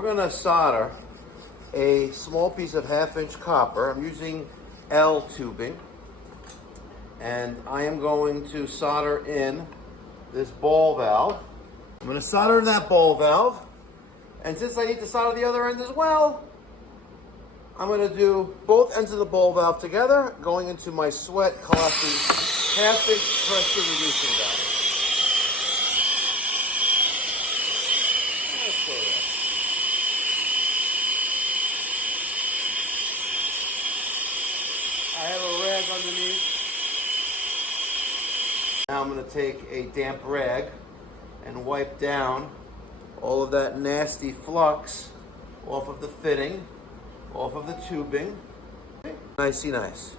we're gonna solder a small piece of 1/2 inch copper. I'm using L tubing, and I am going to solder in this ball valve. I'm gonna solder in that ball valve, and since I need to solder the other end as well, I'm gonna do both ends of the ball valve together, going into my sweat collecting 1/2 inch pressure reducing valve. Let's go there. I have a rag underneath. Now I'm going to take a damp rag and wipe down all of that nasty flux off of the fitting, off of the tubing. Nicey nice.